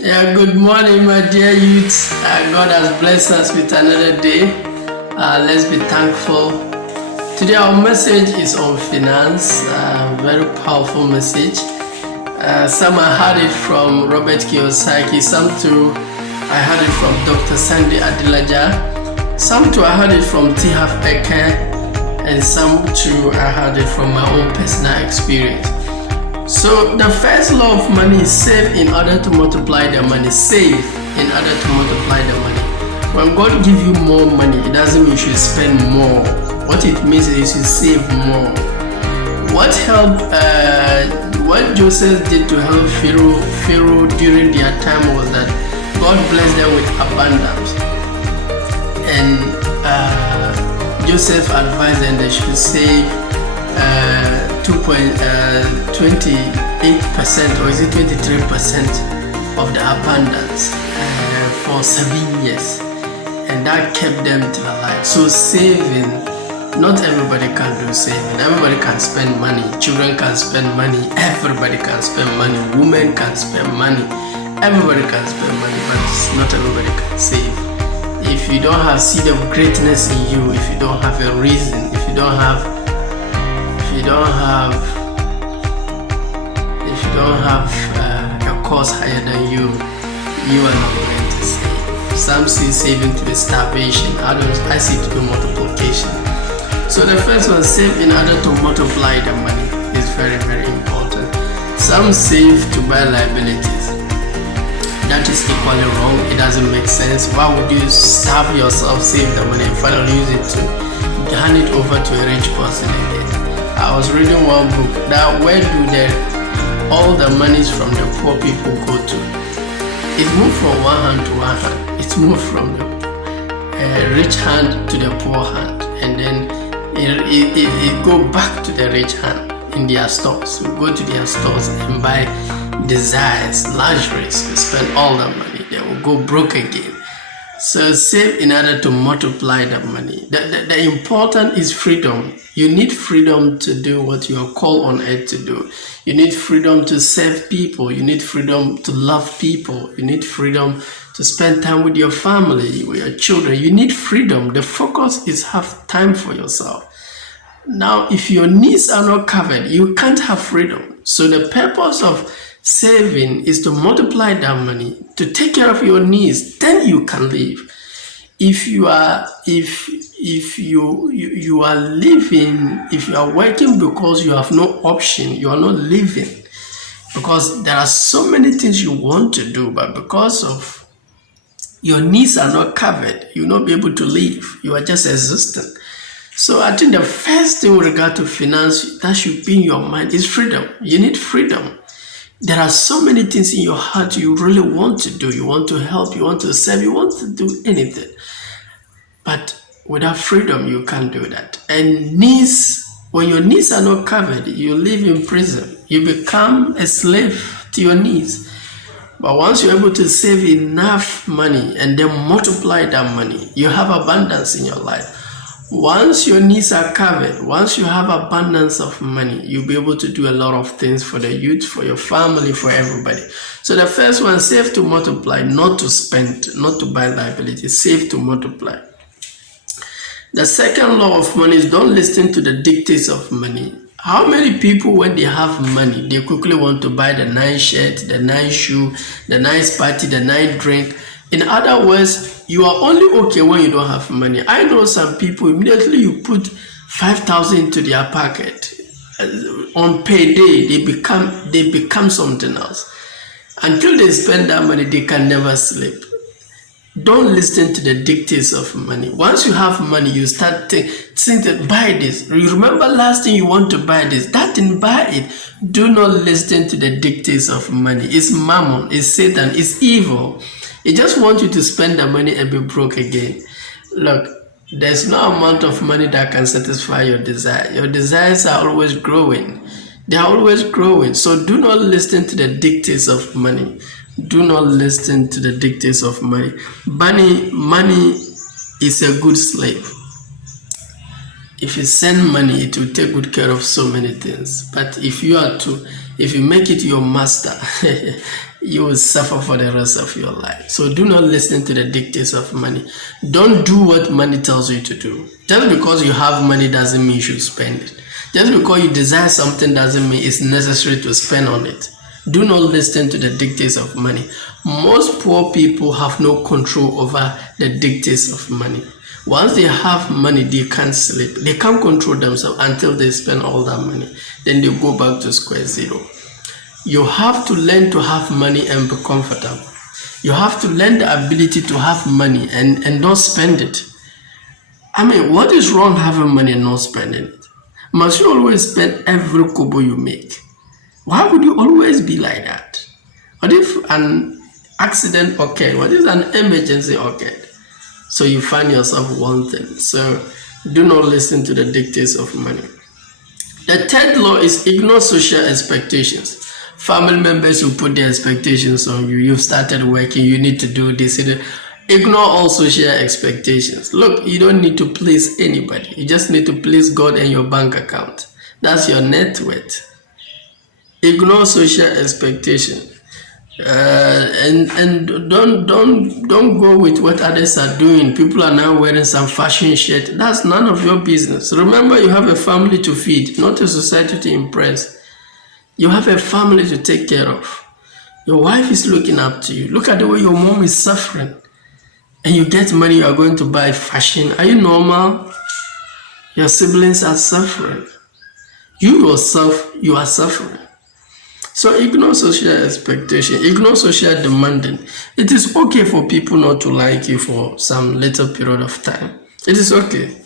Yeah, good morning, my dear youths. God has blessed us with another day. Let's be thankful. Today, our message is on finance. Very powerful message. Some I heard it from Robert Kiyosaki. Some too I heard it from Dr. Sandy Adilaja. Some too I heard it from Tihaf Eke. And some too I heard it from my own personal experience. So the first law of money is save in order to multiply the money. Save in order to multiply the money. When God gives you more money, it doesn't mean you should spend more. What it means is you should save more. What Joseph did to help Pharaoh during their time was that God blessed them with abundance. And Joseph advised them they should save 2.28% or is it 23% of the abundance for 7 years, and that kept them till alive. So saving, not everybody can do saving. Everybody can spend money. Children can spend money. Everybody can spend money. Women can spend money. Everybody can spend money, but not everybody can save. If you don't have seed of greatness in you, if you don't have a reason, if you don't have a cause higher than you are not going to save. Some see saving to be starvation, others I see to be multiplication. So the first one, save in order to multiply the money, is very, very important. Some save to buy liabilities. That is equally wrong. It doesn't make sense. Why would you starve yourself, save the money, and finally use it to hand it over to a rich person again? I was reading one book that where do all the monies from the poor people go to? It moved from one hand to one hand. It moved from the rich hand to the poor hand, and then it go back to the rich hand in their stores. We go to their stores and buy desires, luxuries, spend all the money. They will go broke again. So save in order to multiply the money. The important is freedom. You need freedom to do what you are called on earth to do. You need freedom to serve people. You need freedom to love people. You need freedom to spend time with your family, with your children. You need freedom. The focus is have time for yourself. Now, if your needs are not covered, you can't have freedom. So the purpose of saving is to multiply that money, to take care of your needs, then you can live. If you are working because you have no option, you are not living, because there are so many things you want to do, but because of your needs are not covered, you will not be able to live. You are just existing. So I think the first thing with regard to finance that should be in your mind is freedom. You need freedom. There are so many things in your heart you really want to do. You want to help, you want to serve, you want to do anything. But without freedom, you can't do that. And needs, when your needs are not covered, you live in prison. You become a slave to your needs. But once you're able to save enough money and then multiply that money, you have abundance in your life. Once your needs are covered, once you have abundance of money, you'll be able to do a lot of things for the youth, for your family, for everybody. So the first one, save to multiply, not to spend, not to buy liabilities, save to multiply. The second law of money is don't listen to the dictates of money. How many people, when they have money, they quickly want to buy the nice shirt, the nice shoe, the nice party, the nice drink? In other words, you are only okay when you don't have money. I know some people, immediately you put 5,000 into their pocket. On payday, they become something else. Until they spend that money, they can never sleep. Don't listen to the dictates of money. Once you have money, you start think buy this. You remember last thing you want to buy this. That thing, buy it. Do not listen to the dictates of money. It's mammon, it's Satan, it's evil. It just wants you to spend the money and be broke again. Look, there's no amount of money that can satisfy your desire. Your desires are always growing. They are always growing. So do not listen to the dictates of money. Do not listen to the dictates of money. Money is a good slave. If you send money, it will take good care of so many things. But if you make it your master, you will suffer for the rest of your life. So do not listen to the dictates of money. Don't do what money tells you to do. Just because you have money doesn't mean you should spend it. Just because you desire something doesn't mean it's necessary to spend on it. Do not listen to the dictates of money. Most poor people have no control over the dictates of money. Once they have money, they can't sleep. They can't control themselves until they spend all that money. Then they go back to square zero. You have to learn to have money and be comfortable. You have to learn the ability to have money and don't spend it. I mean, what is wrong having money and not spending it? Must you always spend every kobo you make? Why would you always be like that? What if an accident occurred? What if an emergency occurred? So you find yourself wanting. So do not listen to the dictates of money. The third law is ignore social expectations. Family members will put their expectations on you. You've started working, you need to do this. Ignore all social expectations. Look, you don't need to please anybody. You just need to please God and your bank account. That's your net worth. Ignore social expectations. And don't go with what others are doing. People are now wearing some fashion shirt. That's none of your business. Remember, you have a family to feed, not a society to impress. You have a family to take care of. Your wife is looking up to you. Look at the way your mom is suffering. And you get money, you are going to buy fashion. Are you normal? Your siblings are suffering. You yourself, you are suffering. So ignore social expectation, ignore social demanding. It is okay for people not to like you for some little period of time. It is okay.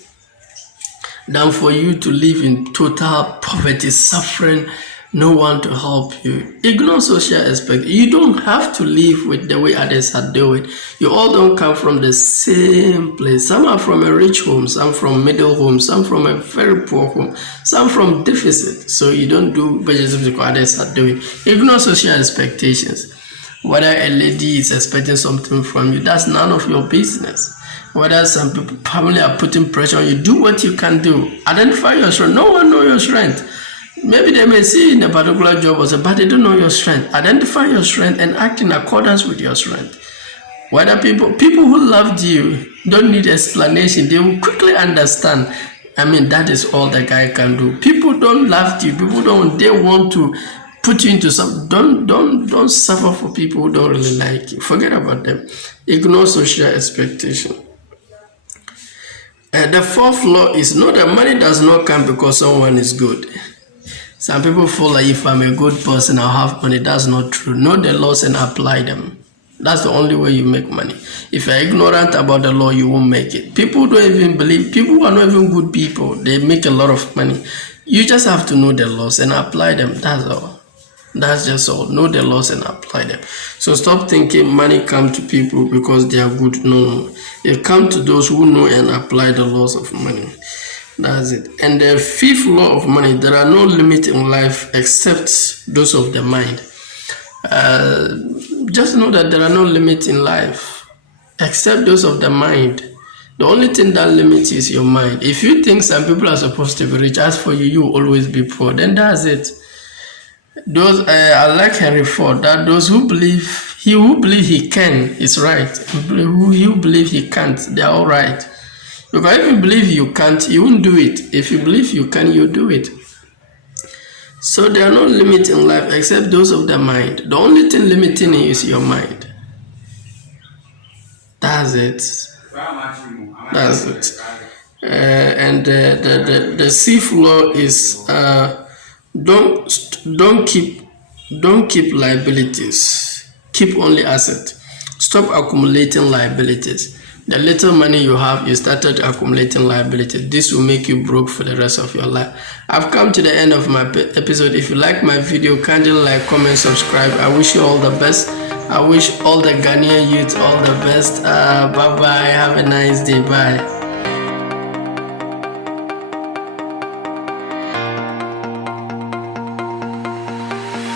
Than for you to live in total poverty, suffering, no one to help you. Ignore social aspect. You don't have to live with the way others are doing. You all don't come from the same place. Some are from a rich home, some from middle home, some from a very poor home, some from deficit. So you don't do just because others are doing. Ignore social expectations. Whether a lady is expecting something from you, that's none of your business. Whether some people probably are putting pressure on you, do what you can do. Identify your strength. No one knows your strength. Maybe they may see in a particular job, but they don't know your strength. Identify your strength and act in accordance with your strength. Whether people who loved you don't need explanation, they will quickly understand. I mean, that is all the guy can do. People don't love you. They want to put you into some. Don't suffer for people who don't really like you. Forget about them. Ignore social expectation. The fourth law is know that money does not come because someone is good. Some people feel like if I'm a good person, I'll have money. That's not true. Know the laws and apply them. That's the only way you make money. If you're ignorant about the law, you won't make it. People don't even believe. People who are not even good people, they make a lot of money. You just have to know the laws and apply them. That's all. That's just all. Know the laws and apply them. So stop thinking money comes to people because they are good. No. It comes to those who know and apply the laws of money. That's it. And the fifth law of money, there are no limits in life except those of the mind. Just know that there are no limits in life except those of the mind. The only thing that limits is your mind. If you think some people are supposed to be rich, as for you, you will always be poor, then that's it. I like Henry Ford, that those who believe he can is right. Who believe he can't, they're all right. Because if you believe you can't, you won't do it. If you believe you can, you do it. So there are no limits in life except those of the mind. The only thing limiting you is your mind. That's it. That's it. And the sixth law is don't keep liabilities. Keep only assets. Stop accumulating liabilities. The little money you have, you started accumulating liabilities. This will make you broke for the rest of your life. I've come to the end of my episode. If you like my video, kindly like, comment, subscribe. I wish you all the best. I wish all the Ghanaian youth all the best. Bye-bye. Have a nice day. Bye.